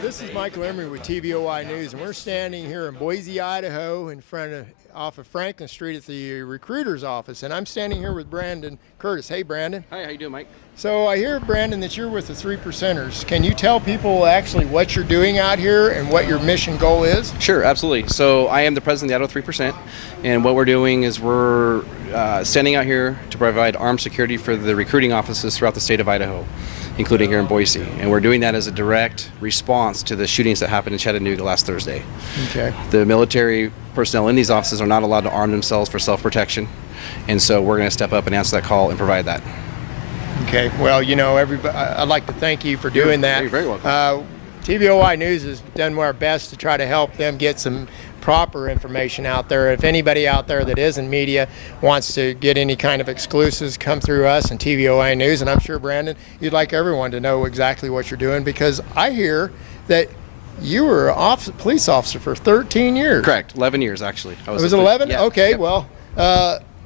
This is Michael Emery with TVOI News, and we're standing here in Boise, Idaho, off of Franklin Street at the recruiter's office, and I'm standing here with Brandon Curtis. Hey, Brandon. Hi, how you doing, Mike? So I hear, Brandon, that you're with the 3%ers. Can you tell people actually what you're doing out here and what your mission goal is? Sure, absolutely. So I am the president of the Idaho 3%, and what we're doing is we're standing out here to provide armed security for the recruiting offices throughout the state of Idaho, including here in Boise. And we're doing that as a direct response to the shootings that happened in Chattanooga last Thursday. Okay. The military personnel in these offices are not allowed to arm themselves for self-protection, and so we're going to step up and answer that call and provide that. Okay. Well, you know, I'd like to thank you for doing that. You're very welcome. TVOI News has done our best to try to help them get some proper information out there. If anybody out there that is in media wants to get any kind of exclusives, come through us and TVOI News. And I'm sure, Brandon, you'd like everyone to know exactly what you're doing, because I hear that you were a police officer for 13 years. Correct. 11 years, actually. It was 11? Yeah. Okay, Yep. Well,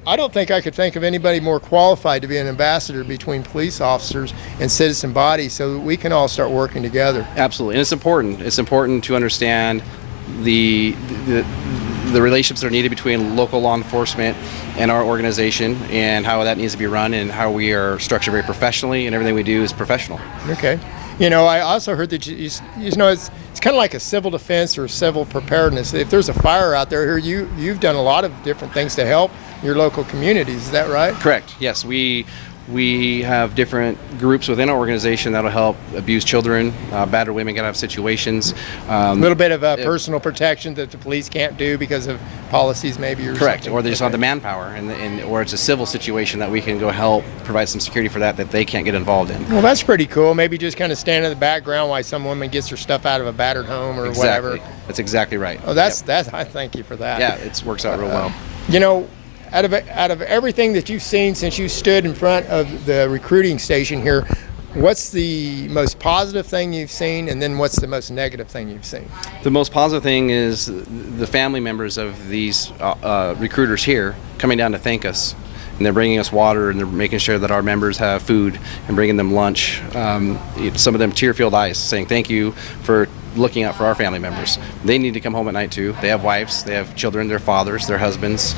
I don't think I could think of anybody more qualified to be an ambassador between police officers and citizen bodies, so that we can all start working together. Absolutely, and it's important. It's important to understand the relationships that are needed between local law enforcement and our organization, and how that needs to be run, and how we are structured very professionally, and everything we do is professional. Okay. You know, I also heard that you know, it's kind of like a civil defense or civil preparedness. If there's a fire out there, you've done a lot of different things to help your local communities. Is that right? Correct. Yes, we have different groups within our organization that'll help abuse children, battered women get out of situations. A little bit of personal protection that the police can't do because of policies, maybe. Or correct. Something. Or they just don't have the manpower, or it's a civil situation that we can go help provide some security for that they can't get involved in. Well, that's pretty cool. Maybe just kind of stand in the background while some woman gets her stuff out of a battered home or Exactly. whatever. That's exactly right. Oh, that's I thank you for that. Yeah, it works out real well. You know, out of everything that you've seen since you stood in front of the recruiting station here, what's the most positive thing you've seen, and then what's the most negative thing you've seen? The most positive thing is the family members of these recruiters here coming down to thank us. And they're bringing us water, and they're making sure that our members have food and bringing them lunch. Some of them tear-filled eyes, saying thank you for looking out for our family members. They need to come home at night too. They have wives, they have children, their fathers, their husbands,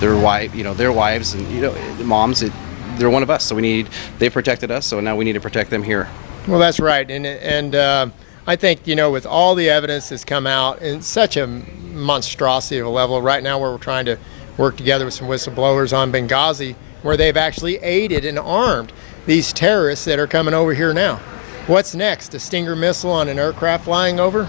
their wives, and moms. They're one of us, so they've protected us, so now we need to protect them here. Well, that's right, and I think, you know, with all the evidence that's come out in such a monstrosity of a level right now, where we're trying to work together with some whistleblowers on Benghazi, where they've actually aided and armed these terrorists that are coming over here now. What's next? A Stinger missile on an aircraft flying over?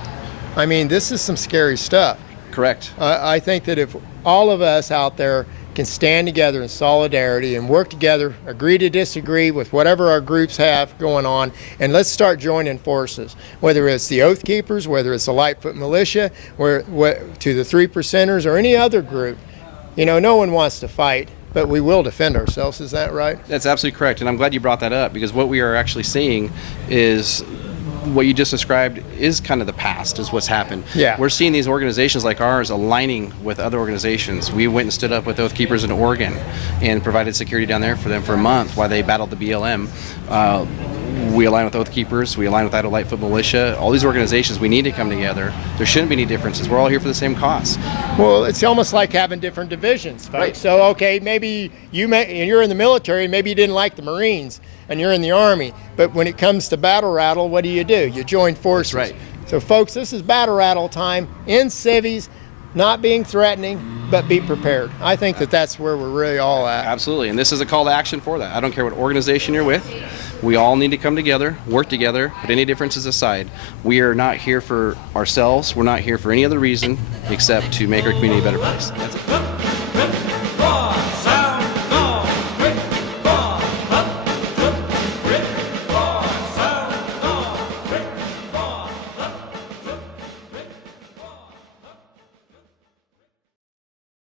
I mean, this is some scary stuff. Correct. I think that if all of us out there can stand together in solidarity and work together, agree to disagree with whatever our groups have going on, and let's start joining forces, whether it's the Oath Keepers, whether it's the Lightfoot Militia, to the 3%ers or any other group. You know, no one wants to fight, but we will defend ourselves. Is that right? That's absolutely correct, and I'm glad you brought that up, because what we are actually seeing is what you just described is kind of the past, is what's happened. Yeah. We're seeing these organizations like ours aligning with other organizations. We went and stood up with Oath Keepers in Oregon and provided security down there for them for a month while they battled the BLM. We align with Oath Keepers, we align with Idaho Lightfoot Militia. All these organizations, we need to come together. There shouldn't be any differences. We're all here for the same cause. Well, it's almost like having different divisions, folks. Right. So, okay, maybe you're in the military, maybe you didn't like the Marines, and you're in the Army. But when it comes to battle rattle, what do? You join forces. That's right. So, folks, this is battle rattle time in civvies, not being threatening, but be prepared. I think that's where we're really all at. Absolutely, and this is a call to action for that. I don't care what organization you're with. We all need to come together, work together, put any differences aside. We are not here for ourselves. We're not here for any other reason except to make our community a better place. That's it.